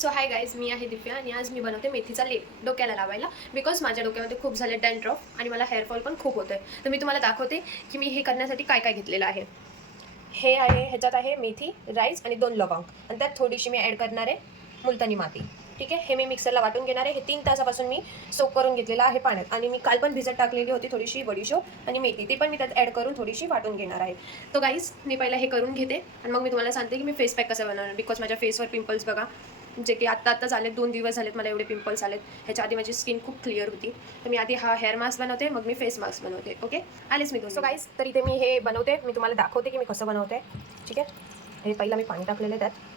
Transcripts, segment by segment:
So hi guys, मी आहे दिव्या आणि आज मी बनवते मेथीचा लेप डोक्याला लावायला. बिकॉज माझ्या डोक्यामध्ये खूप झाले डॅन्ड्रफ आणि मला हेअरफॉल पण खूप होतं आहे. तर मी तुम्हाला दाखवते की मी हे करण्यासाठी काय काय घेतलेलं आहे. हे आहे, ह्याच्यात आहे मेथी, राईस आणि 2 लवंग आणि त्यात थोडीशी मी ॲड करणार आहे मुलतानी माती. ठीक आहे, हे मी मिक्सरला वाटून घेणार आहे. हे 3 तासापासून मी सोक करून घेतलेलं आहे पाण्यात आणि मी काल पण भिजत टाकलेली होती थोडीशी बडीशोप आणि मेथी, ती पण मी त्यात ॲड करून थोडीशी वाटून घेणार आहे. तो गाईज मी पहिला हे करून घेते आणि मग मी तुम्हाला सांगते की मी फेस पॅक कसं बनवणार. बिकॉज माझ्या फेसवर पिंपल्स बघा, जे की आत्ता झालेत, 2 दिवस झालेत मला एवढे पिंपल्स आलेत. ह्याच्या आधी माझी स्किन खूप क्लिअर होती. तर मी आधी हा हेअर मास्क बनवते, मग मी फेस मास्क बनवते. ओके, आलेच मी. सो गाईज, तर इथे मी हे बनवते, मी तुम्हाला दाखवते की मी कसं बनवते. ठीक आहे, हे पहिला मी पाणी टाकलेलं आहे, त्यात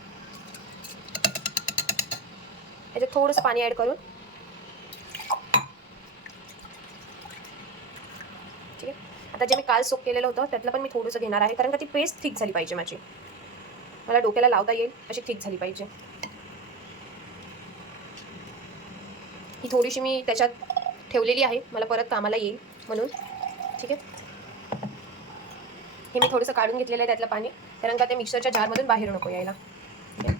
ह्याच्यात थोडंसं पाणी ॲड करून, ठीक आहे. आता जे मी काल सोक केलेलं होतं त्यातलं पण मी थोडंसं घेणार आहे, कारण का ती पेस्ट थिक झाली पाहिजे माझी, मला डोक्याला लावता येईल अशी थिक झाली पाहिजे. ही थोडीशी मी त्याच्यात ठेवलेली आहे, मला परत कामाला येईल म्हणून. ठीक आहे, हे मी थोडंसं काढून घेतलेलं आहे त्यातलं पाणी, कारण का ते मिक्सरच्या जारमधून बाहेर नको यायला. ठीक आहे,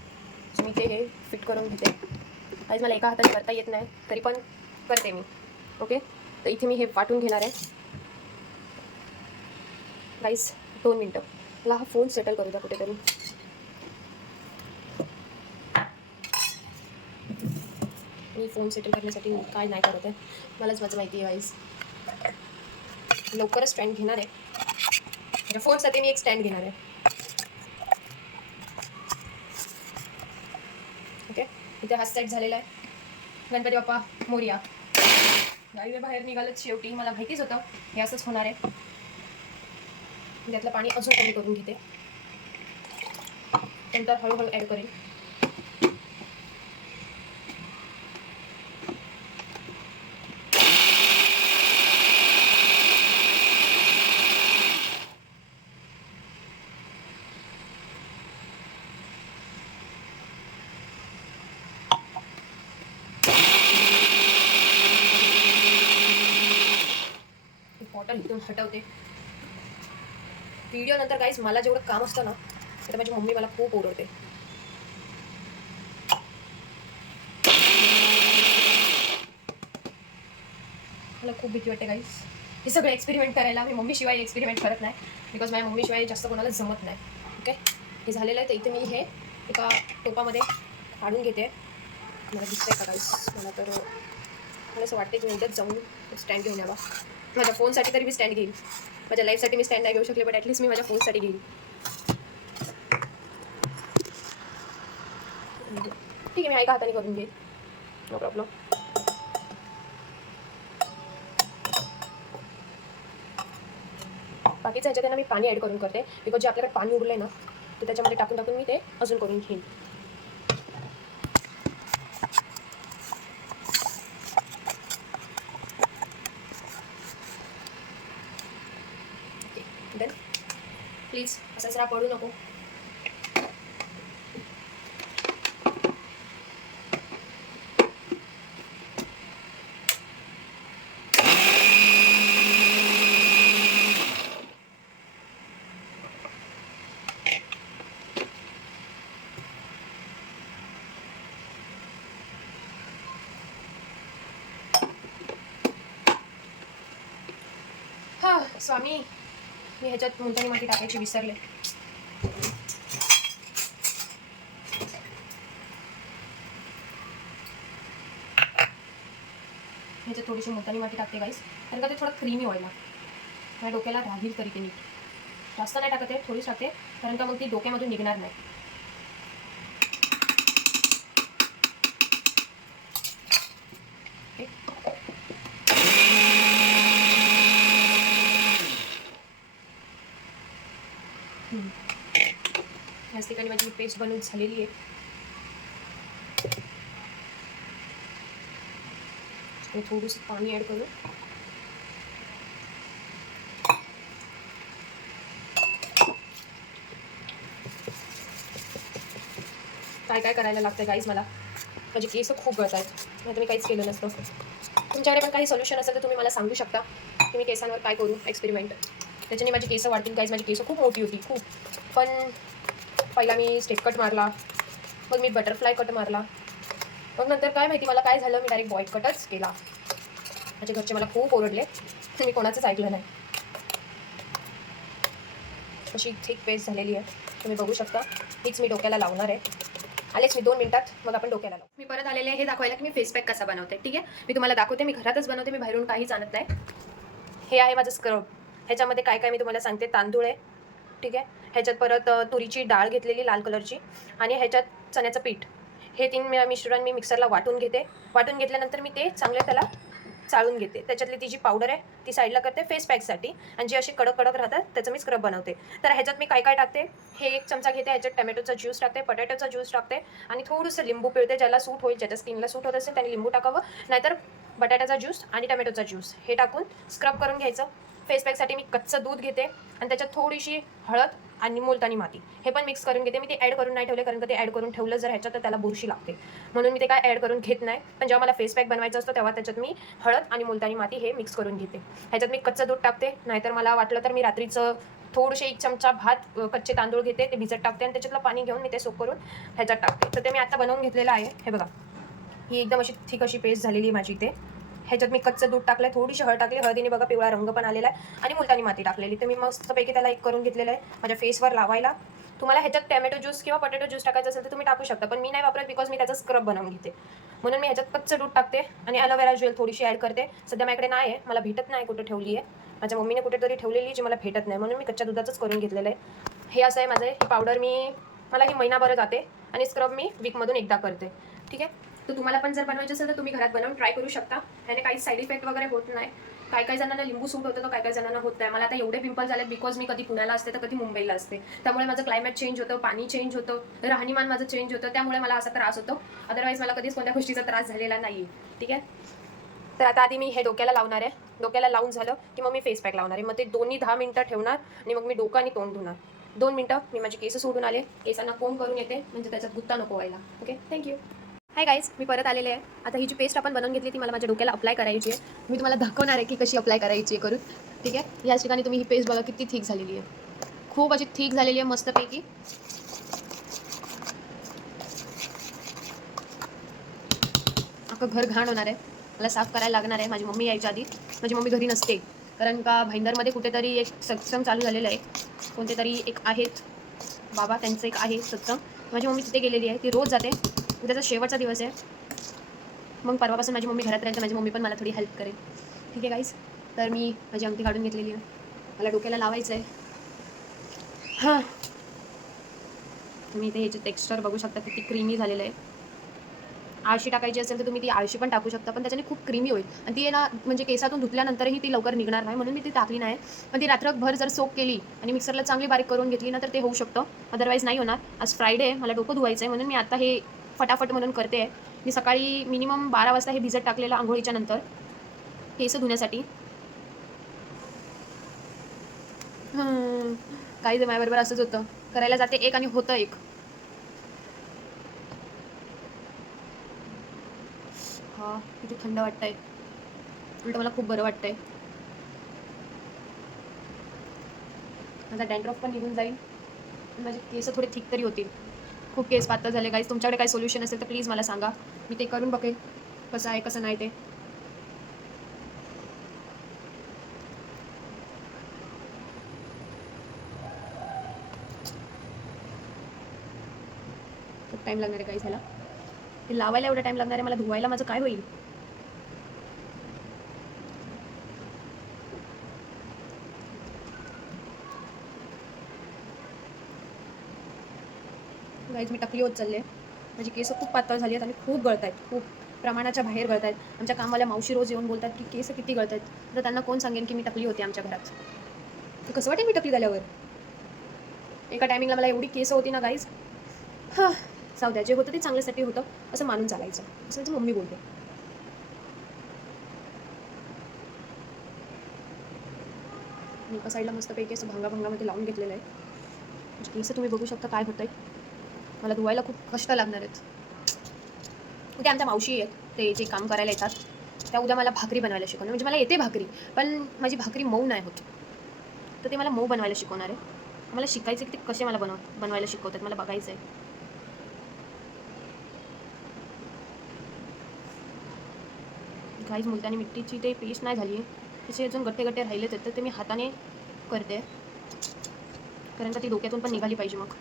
सो मी ते हे फिट करून घेते. आज मला एका हाताने करता येत नाही, तरी पण करते मी. ओके, तर इथे मी हे वाटून घेणार आहे. गाईज 2 मिनटं, मला हा फोन सेटल करू द्या कुठेतरी. मी फोन सेटल करण्यासाठी काय नाही करत आहे, मलाच माझं माहिती आहे. गाईज लवकरच स्टँड घेणार आहे, माझ्या फोनसाठी मी एक स्टँड घेणार आहे. ओके, इथे हा सेट झालेला आहे. गणपती बाप्पा मोरया. गाडी बाहेर निघालत, शेवटी मला माहितीच होतं हे असंच होणार आहे. त्यातलं पाणी अजून कमी करून घेते, नंतर हळूहळू ॲड करेन. बॉटल इथून हटवते. व्हिडिओ नंतर गाईज मला जेवढं काम असतं ना, तर माझी मम्मी मला खूप ओरडते. मला खूप भीती वाटते गाईज हे सगळं एक्सपेरिमेंट करायला. मी मम्मीशिवाय एक्सपेरिमेंट करत नाही, बिकॉज माझ्या मम्मीशिवाय जास्त कोणाला जमत नाही. ओके, हे झालेलं आहे. तर इथे मी हे एका टोपामध्ये काढून घेते. मला दिसतंय का गाईज? मला असं वाटतं की मी उद्याच जाऊन स्टँड घेऊन यावा. माझ्या फोनसाठी तरी मी स्टँड घेईन. माझ्या लाईफसाठी मी स्टँड नाही घेऊ शकले, बट ॲटलीस्ट मी माझ्या फोनसाठी घेईन. ठीक आहे, मी एका हाताने करून घेईन, नो प्रॉब्लेम. बाकीचं ह्याच्यात मी पाणी ॲड करून करते, बिकॉज जे आपल्याकडे पाणी उरलं आहे ना, तर त्याच्यामध्ये टाकून टाकून मी ते अजून करून घेईन. देन प्लीज असंच राहा, पडू नको. हा स्वामी, मी ह्याच्यात मुलतानी माती टाकायची विसरले. ह्याच्यात थोडीशी मुलतानी माती टाकते गाईस, कारण का ते थोडं क्रीमी व्हायला, माझ्या डोक्याला राहील तरी ते नीट. जास्त नाही टाकते, थोडीच टाकते, कारण का मग ती डोक्यामधून निघणार नाही. याच ठिकाणी माझी पेस्ट बनवून झालेली आहे. थोडंसं पाणी ॲड करू. काय काय करायला लागतं गाईज मला, माझे केस खूप गळत आहेत, नाही तर मी काहीच केलं नसतं. तुमच्याकडे पण काही सोल्युशन असेल तर तुम्ही मला सांगू शकता की मी केसांवर काय करू एक्सपेरिमेंट. त्याच्याने माझी केस वाढतील गाईज. माझी केस खूप मोठी होती खूप, पण पहिला मी स्टेप कट मारला, मग मी बटरफ्लाय कट मारला, मग नंतर काय माहिती मला काय झालं, मी डायरेक्ट बॉयकटच केला. माझे घरचे मला खूप ओरडले, मी कोणाचंच ऐकलं नाही. अशी थिक पेस्ट झालेली आहे, तुम्ही बघू शकता. हीच मी डोक्याला लावणार आहे. आलेच मी 2 मिनिटात, मग आपण डोक्याला लावू. मी परत आलेले आहे हे दाखवायला की मी फेस पॅक कसा बनवते. ठीक आहे, मी तुम्हाला दाखवते. मी घरातच बनवते, मी बाहेरून काहीच आणत नाही. हे आहे माझं स्क्रब. ह्याच्यामध्ये काय काय मी तुम्हाला सांगते. तांदूळ आहे, ठीक आहे. ह्याच्यात परत तुरीची डाळ घेतलेली लाल कलरची, आणि ह्याच्यात चण्याचं पीठ. हे 3 मिश्रण मी मिक्सरला वाटून घेते. वाटून घेतल्यानंतर मी ते चांगलं त्याला चाळून घेते. त्याच्यातली ती जी पावडर आहे ती साईडला करते फेस पॅकसाठी, आणि जी अशी कडक कडक राहतात त्याचं मी स्क्रब बनवते. तर ह्याच्यात मी काय काय टाकते, हे 1 चमचा घेते. ह्याच्यात टमॅटोचा ज्यूस टाकते, बटाट्याचा ज्यूस टाकते, आणि थोडंसं लिंबू पिळते. ज्याला सूट होईल, ज्याच्या स्किनला सूट होत असेल त्याने लिंबू टाकावं, नाहीतर बटाट्याचा ज्यूस आणि टमॅटोचा ज्यूस हे टाकून स्क्रब करून घ्यायचं. फेस पॅकसाठी मी कच्चं दूध घेते, आणि त्याच्यात थोडीशी हळद आणि मुलतानी माती हे पण मिक्स करून घेते. मी ते ॲड करून नाही ठेवले, कारण का ते ॲड करून ठेवलं जर ह्याच्यात तर त्याला बुरशी लागते, म्हणून मी ते काय ॲड करून घेत नाही. पण जेव्हा मला फेस पॅक बनवायचं असतं तेव्हा त्याच्यात मी हळद आणि मुलतानी माती हे मिक्स करून घेते. ह्याच्यात मी कच्चं दूध टाकते, नाहीतर मला वाटलं तर मी रात्रीचं थोडेसे 1 चमचा भात कच्चे तांदूळ घेते, ते भिजत टाकते, आणि त्याच्यातलं पाणी घेऊन मी ते सोक करून ह्याच्यात टाकते. तर ते मी आता बनवून घेतलेलं आहे. हे बघा, ही एकदम अशी थिक अशी पेस्ट झालेली आहे माझी. ते ह्याच्यात मी कच्चं दूध टाकलं आहे, थोडीशी हळद टाकली, हळदीने बघा पिवळा रंग पण आलेला आहे, आणि मुलतानी माती टाकलेली. तर मी मस्तपैकी त्याला एक करून घेतलेलं आहे माझ्या फेसवर लावायला. तुम्हाला ह्याच्यात टॅमॅटो ज्यूस किंवा पोटॅटो ज्यूस टाकायचं असेल तर तुम्ही टाकू शकता, पण मी नाही वापरत, बिकॉज मी त्याचा स्क्रब बनवून घेते. म्हणून मी ह्याच्यात कच्चं दूध टाकते, आणि ॲलोवेरा जेल थोडीशी ॲड करते. सध्या माझ्याकडे नाही आहे, मला भेटत नाही, कुठे ठेवली आहे, माझ्या मम्मीने कुठेतरी ठेवलेली जी मला भेटत नाही, म्हणून मी कच्च्या दुधाचंच करून घेतलेलं आहे. हे असं आहे माझं. ही पावडर मला ही महिनाभर जाते, आणि स्क्रब मी वीकमधून एकदा करते. ठीक आहे, तर तुम्हाला पण जर बनवायचं असेल तर तुम्ही घरात बनवून ट्राय करू शकता. ह्याने काही साईड इफेक्ट वगैरे होत नाही. काही जणांना लिंबू सूट होतं, तर काही जणांना होत नाही. मला आता एवढे पिंपल झाले, बिकॉज मी कधी पुण्याला असते तर कधी मुंबईला असते, त्यामुळे माझं क्लायमेट चेंज होतं, पाणी चेंज होतं, राहणीमान माझं चेंज होतं, त्यामुळे मला असा त्रास होतो. अदरवाईज मला कधीच कोणत्या गोष्टीचा त्रास झालेला नाही. ठीक आहे, तर आता आधी मी हे डोक्याला लावणार आहे. डोक्याला लावून झालं की मग मी फेस पॅक लावणार आहे. मग ते दोन्ही 10 मिनिटं ठेवणार, आणि मग मी डोकं आणि तोंड धुणार. 2 मिनिटं मी माझी केस सोडून आले, केसांना कोंब करून येते, म्हणजे त्याच्यात गुत्ता नको व्हायला. Okay, thank you. हाय गाईज, मी परत आलेले आहे. आता ही जी पेस्ट आपण बनवून घेतली ती मला माझ्या डोक्याला अप्लाय करायची आहे. मी तुम्हाला दाखवणार आहे की कशी अप्लाय करायची आहे करून. ठीक आहे, याच ठिकाणी तुम्ही ही पेस्ट बघा किती थिक झालेली आहे, खूप अशी थिक झालेली आहे मस्तपैकी. अख्खं घर घाण होणार आहे, मला साफ करायला लागणार आहे. माझी मम्मी यायच्या आधी, माझी मम्मी घरी नसते, कारण का भाईंदरमध्ये कुठेतरी एक सत्संग चालू झालेला आहे. कोणते तरी एक आहेत बाबा, त्यांचं एक आहे सत्संग. माझी मम्मी तिथे गेलेली आहे, ती रोज जाते. उद्याचा शेवटचा दिवस आहे, मग परवापासून माझी मम्मी घरात राहील, तर माझी मम्मी पण मला थोडी हेल्प करेल. ठीक आहे गाईस, तर मी माझी अंगठी काढून घेतलेली आहे, मला डोक्याला लावायचं आहे. हां, तुम्ही इथे ह्याचे टेक्स्चर बघू शकता किती क्रीमी झालेलं आहे. आळशी टाकायची असेल तर तुम्ही ती आळशी पण टाकू शकता, पण त्याच्याने खूप क्रीमी होईल, आणि ती आहे ना, म्हणजे केसातून धुतल्यानंतरही ती लवकर निघणार नाही, म्हणून मी ती टाकली नाही. पण ती रात्रभर जर सोक केली आणि मिक्सरला चांगली बारीक करून घेतली ना, तर ते होऊ शकतं. अदरवाईज नाही होणार. आज फ्रायडे आहे, मला डोकं धुवायचं आहे, म्हणून मी आता हे फटाफट म्हणून करते आहे. मी सकाळी मिनिमम 12 वाजता हे भिजत टाकलेलं आंघोळीच्या नंतर केस धुण्यासाठी. काही ते माझ्याबरोबर असंच होतं, करायला जाते एक आणि होतं एक. हा, किती थंड वाटतंय, उलट मला खूप बरं वाटतंय. माझा डॅन्ड्रफ पण निघून जाईल, माझे केस थोडे थिक तरी होतील. खूप केस पातळ झाले गाईज. तुमच्याकडे काही सोल्युशन असेल तर प्लीज मला सांगा, मी ते करून बघेल कसं आहे कसं नाही ते. खूप टाईम लागणार आहे गाईज ह्याला, हे लावायला एवढा टाईम लागणार आहे, मला धुवायला माझं काय होईल. गाईज मी टकली होत चालले, माझी केस खूप पातळ झाली आहेत आणि खूप गळत आहेत, खूप प्रमाणाच्या बाहेर गळत आहेत. आमच्या कामवाल्या मावशी रोज येऊन बोलतात की केस किती गळत आहेत, तर त्यांना कोण सांगेन की मी टकली होते आमच्या घरात. तर कसं वाटेल मी टकली झाल्यावर. एका टायमिंगला मला एवढी केस होती ना गाईज. हां, जाऊ द्या, जे होतं ते चांगल्यासाठी होतं असं मानून चालायचं, असं माझी मम्मी बोलते. मी एका साईडला मस्तपैकी असं भांगामध्ये लावून घेतलेलं आहे. म्हणजे केस तुम्ही बघू शकता काय होतं आहे. मला धुवायला खूप कष्ट लागणार आहेत. उद्या आमच्या मावशी आहेत, ते जे काम करायला येतात, त्या उद्या मला भाकरी बनवायला शिकवणार. म्हणजे मला येते भाकरी, पण माझी भाकरी मऊ नाही होत, तर ते मला मऊ बनवायला शिकवणार आहे. मला शिकायचं की ते कसे मला बनवायला शिकवतात, मला बघायचं आहे. काहीच मुलतानी मिट्टीची ते पेस्ट नाही झाली आहे, तसे अजून गट्टे गट्टे राहिलेत तर ते मी हाताने करते, कारण का ती डोक्यातून पण निघाली पाहिजे. मग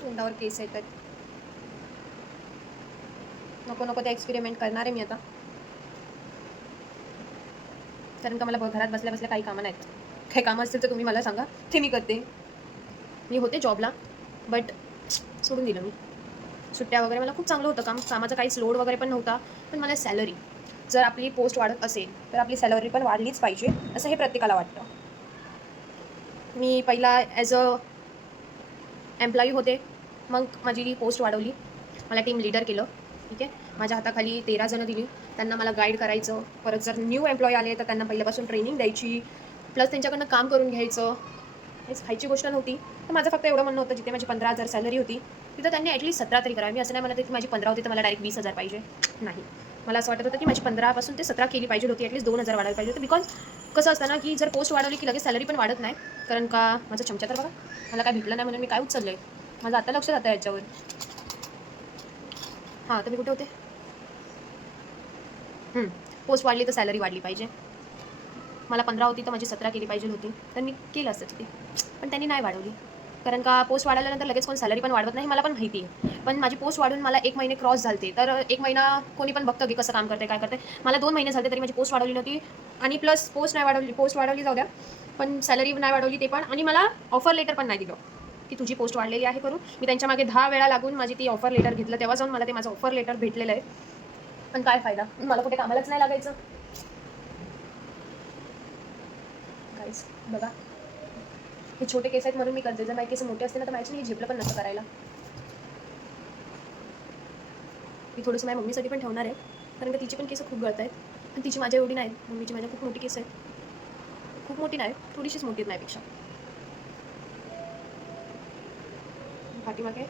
तोंडावर केस येत आहेत. नको नको ते एक्सपेरिमेंट करणार आहे मी आता, कारण का मला घरात बसल्या बसल्या काही कामं नाहीत. काही कामं असतील तर तुम्ही मला सांगा, ते मी करते. मी होते जॉबला, बट सोडून दिलं मी. सुट्ट्या वगैरे मला खूप चांगलं होतं काम, कामाचा काहीच लोड वगैरे पण नव्हता. पण मला सॅलरी, जर आपली पोस्ट वाढत असेल तर आपली सॅलरी पण वाढलीच पाहिजे, असं हे प्रत्येकाला वाटतं. मी पहिला ॲज अ एम्प्लॉई होते, मग माझी पोस्ट वाढवली, मला टीम लीडर केलं. ठीक आहे, माझ्या हाताखाली 13 जणं दिली, त्यांना मला गाईड करायचं. परत जर न्यू एम्प्लॉई आले तर त्यांना पहिल्यापासून ट्रेनिंग द्यायची, प्लस त्यांच्याकडनं काम करून घ्यायचं. हेच खायची गोष्ट नव्हती. तर माझं फक्त एवढं म्हणणं होतं, जिथे माझी 15,000 सॅलरी होती तिथं त्यांनी ॲटलीस्ट 17 तरी करावी. मी असं नाही म्हणत की माझी 15 होती तर मला डायरेक्ट 20,000 पाहिजे, नाही. मला असं वाटत होतं की माझी 15 ते 17 केली पाहिजे होती, ॲटलीस्ट 2,000 वाढायला पाहिजे होतं. बिकॉज कसं असतं ना, की जर पोस्ट वाढवली की लगेच सॅलरी पण वाढत नाही. कारण का माझं चमचा तर बघा, मला काय भेटलं नाही म्हणून मी काय उचललं आहे. माझं आता लक्ष जातं याच्यावर. हां, तर मी कुठे होते? पोस्ट वाढली तर सॅलरी वाढली पाहिजे. मला 15 होती तर माझी 17 केली पाहिजे होती, तर मी केलं असतं तिथे. पण त्यांनी नाही वाढवली, कारण का पोस्ट वाढवल्यानंतर लगेच कोण सॅलरी पण वाढवत नाही, मला पण माहिती आहे. पण माझी पोस्ट वाढून मला 1 महिने क्रॉस झालते, तर 1 महिना कोणी पण बघतं की कसं काम करते, काय करते. मला 2 महिने झाले तरी माझी पोस्ट वाढवली नव्हती, आणि प्लस पोस्ट नाही वाढवली, पोस्ट वाढवली जाऊ द्या, पण सॅलरी नाही वाढवली ते पण. आणि मला ऑफर लेटर पण नाही दिलं की तुझी पोस्ट वाढलेली आहे करून. मी त्यांच्या मागे 10 वेळा लागून माझी ती ऑफर लेटर घेतलं, तेव्हा जाऊन मला ते माझं ऑफर लेटर भेटलेलं आहे. पण काय फायदा, मला कुठे कामालाच नाही लागायचं. गाईस बघा, हे छोटे केस आहेत म्हणून मी करते, जर माझे केस मोठे असते ना तर माझ्याची झेपलं पण नसतं करायला. मी थोडंसं माझ्या मम्मीसाठी पण ठेवणार आहे, कारण का तिची पण केस खूप गळत आहेत, पण तिची माझ्या एवढी नाही. मम्मीची माझ्या खूप मोठी केस आहेत, खूप मोठी नाही, थोडीशीच मोठी आहेत माझ्यापेक्षा. पाठीमागे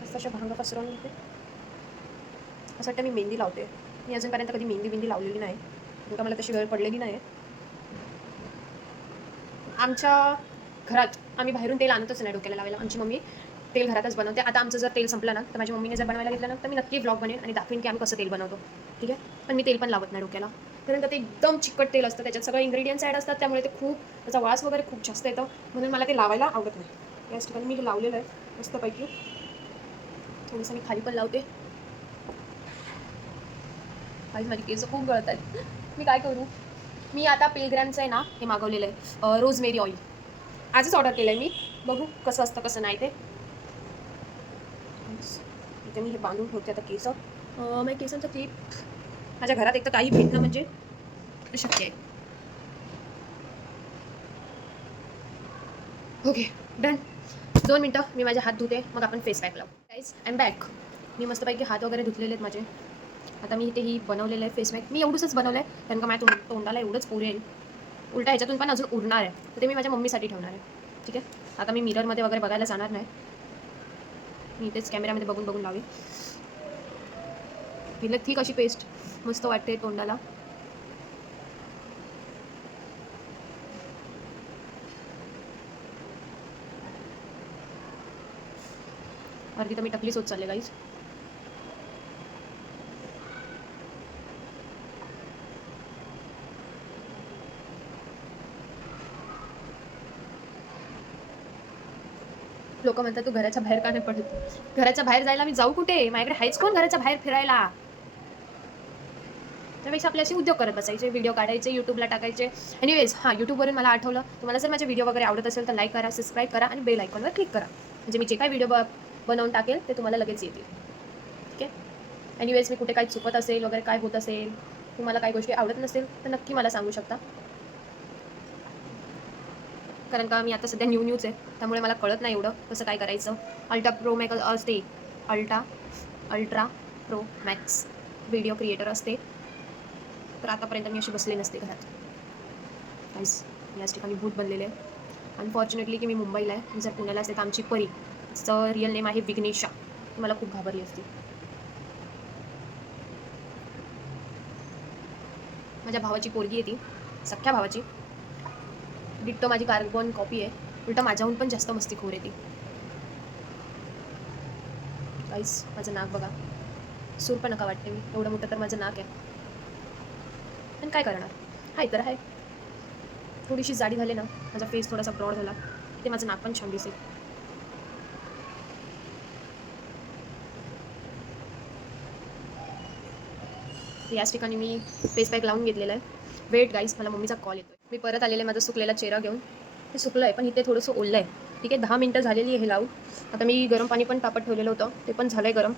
मस्त अशा भांगा पसरवून घेते. असं वाटतं मी मेहंदी लावते. मी अजूनपर्यंत कधी मेहंदी लावलेली नाही, कारण का मला तशी वेळ पडलेली नाही. आमच्या घरात आम्ही बाहेरून तेल आणतच नाही डोक्याला लावायला. आमची मम्मी तेल घरातच बनवते. आता आमचं जर तेल संपलं ना, तर माझ्या मम्मीने जर बनवायला घेतलं ना, तर मी नक्की व्लॉग बनेन आणि दाखवेन की आम्ही कसं तेल बनवतो. ठीक आहे, पण मी तेल पण लावत नाही डोक्याला, कारण का ते एकदम चिकट तेल असतं, त्याच्यात सगळं इन्ग्रेडियंट्स ॲड असतात, त्यामुळे ते खूप, त्याचा वास वगैरे खूप जास्त येतं, म्हणून मला ते लावायला आवडत नाही. याच ठिकाणी मी हे लावलेलं आहे मस्तपैकी. थोडंसं मी खाली पण लावते. माझी केस खूप गळत आहेत, मी काय करू. मी आता पिलग्रॅमचं आहे ना, हे मागवलेलं आहे रोजमेरी ऑइल. आजच ऑर्डर केलं आहे मी, बघू कसं असतं कसं नाही ते. इथे मी हे बांधून ठेवते आता केस. माझ्या केसांचं क्लिप माझ्या घरात एक तर काही भेटणं म्हणजे शक्य आहे. Okay, done. 2 मिनटं मी माझे हात धुते, मग आपण फेस पॅक लावू. Guys I am back. मी मस्तपैकी हात वगैरे धुतलेले आहेत माझे. आता मी इथे ही बनवलेलं आहे फेस पॅक. मी एवढंच बनवलं आहे, कारण का माझ्या तोंडाला एवढंच पुरेल. उलटा ह्याच्यातून पण अजून उरणार आहे, तर ते मी माझ्या मम्मीसाठी ठेवणार आहे. ठीक आहे, आता मी मिररमध्ये वगैरे बघायला जाणार नाही, मी इथेच कॅमेरामध्ये बघून बघून लावेल. हिला ठीक अशी पेस्ट मस्त वाटते तोंडाला. अर्धी तर मी टकलीच होत चालले गाईज. लोक म्हणतात तू घराच्या बाहेर का नाही पडत. घराच्या बाहेर जायला मी जाऊ कुठे, माझ्याकडे हायच कोण घराच्या बाहेर फिरायला. त्यापेक्षा आपले असे उद्योग करत बसायचे, व्हिडिओ काढायचे, यूट्यूबला टाकायचे. एनिवेज हां, यूट्यूबवरून मला आठवलं, तुम्हाला जर माझे व्हिडिओ वगैरे आवडत असेल तर लाईक करा, सबस्क्राईब करा आणि बेल आयकॉनवर क्लिक करा, म्हणजे मी जे काही व्हिडिओ बनवून टाकेल ते तुम्हाला लगेच येतील. ठीक आहे, एनिवेज मी कुठे काही चुकत असेल वगैरे काय होत असेल, तुम्हाला काही गोष्टी आवडत नसेल तर नक्की मला सांगू शकता, कारण का मी आता सध्या न्यूच आहे, त्यामुळे मला कळत नाही एवढं कसं काय करायचं. Ultra pro max video creator असते, तर आतापर्यंत मी अशी बसले नसते घरात. काहीच याच ठिकाणी भूत बनलेले आहे. अनफॉर्च्युनेटली की मी मुंबईला आहे, मी जर पुण्याला असते तर आमची परी, तिचं रिअल नेम आहे विघ्नेशा, ती मला खूप घाबरली असती. माझ्या भावाची पोरगी आहे ती, सख्ख्या भावाची. डिट्टो माझी कार्बन कॉपी आहे. उलटा माझ्याहून पण जास्त मस्तीखोर आहे ती. गाईस माझं नाक बघा, सूर पण नका वाटते मी, एवढं मोठं तर माझं नाक आहे. पण काय करणार, हाय तर आहे. थोडीशी जाडी झाली ना, माझा फेस थोडासा ब्रॉड झाला, ते माझं नाक पण छान दिसेल. याच ठिकाणी मी फेस पॅक लावून घेतलेला आहे. वेट गाईस, मला मम्मीचा कॉल येतोय. मी परत आलेले माझा सुकलेला चेहरा घेऊन. ते सुकलं आहे पण इथे थोडंसं ओललं आहे. ठीक आहे, 10 मिनटं झालेली आहे हे लावून. आता मी गरम पाणी पण तापत ठेवलेलं होतं, ते पण झालं आहे गरम.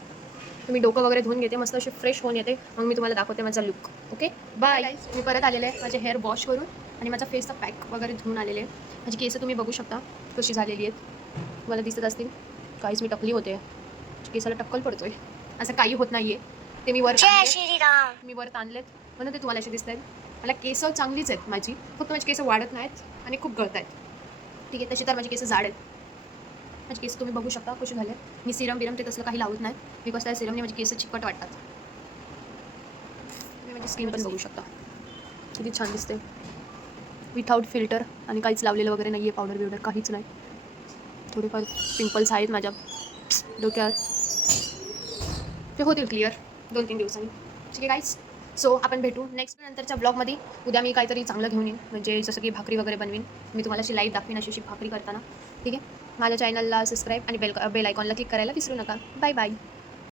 तर मी डोकं वगैरे धुवून घेते, मस्त अशी फ्रेश होऊन येते, मग मी तुम्हाला दाखवते माझा लुक. Okay bye. मी परत आलेले आहे माझे हेअर वॉश करून आणि माझा फेसचा पॅक वगैरे धुवून आलेले आहे. माझी केस तुम्ही बघू शकता कशी झालेली आहेत, तुम्हाला दिसत असतील. काहीच मी टकली होते, केसाला टक्कल पडतोय. असं काही होत नाही आहे, ते मी वर ताणलेत म्हणून ते तुम्हाला असे दिसत आहेत. मला केस चांगलीच आहेत माझी, फक्त माझी केस वाढत नाहीत आणि खूप गळत आहेत. ठीक आहे, तशी तर माझी केस जाड आहेत. माझी केस तुम्ही बघू शकता कशी झाले. मी सिरम बिरम ते तसलं काही लावत नाही, बिकॉज त्या सिरमने माझी केस चिकट वाटतात. तुम्ही माझी स्किन पण बघू शकता किती छान दिसते, विथआउट फिल्टर, आणि काहीच लावलेलं वगैरे नाही आहे, पावडर बिवडर काहीच नाही. थोडेफार पिंपल्स आहेत माझ्या डोक्यात, ते होतील क्लिअर 2-3 दिवसांनी. ठीक आहे गाईस, सो आपण भेटू नेक्स्ट नंतरच्या ब्लॉगमध्ये. उद्या मी काहीतरी चांगलं घेऊन येईन, म्हणजे जसं की भाकरी वगैरे बनवीन मी, तुम्हाला अशी लाईव्ह दाखवीन अशी भाकरी करताना. ठीक आहे, माझ्या चॅनलला सबस्क्राईब आणि बेल आयकॉनला क्लिक करायला विसरू नका. Bye bye.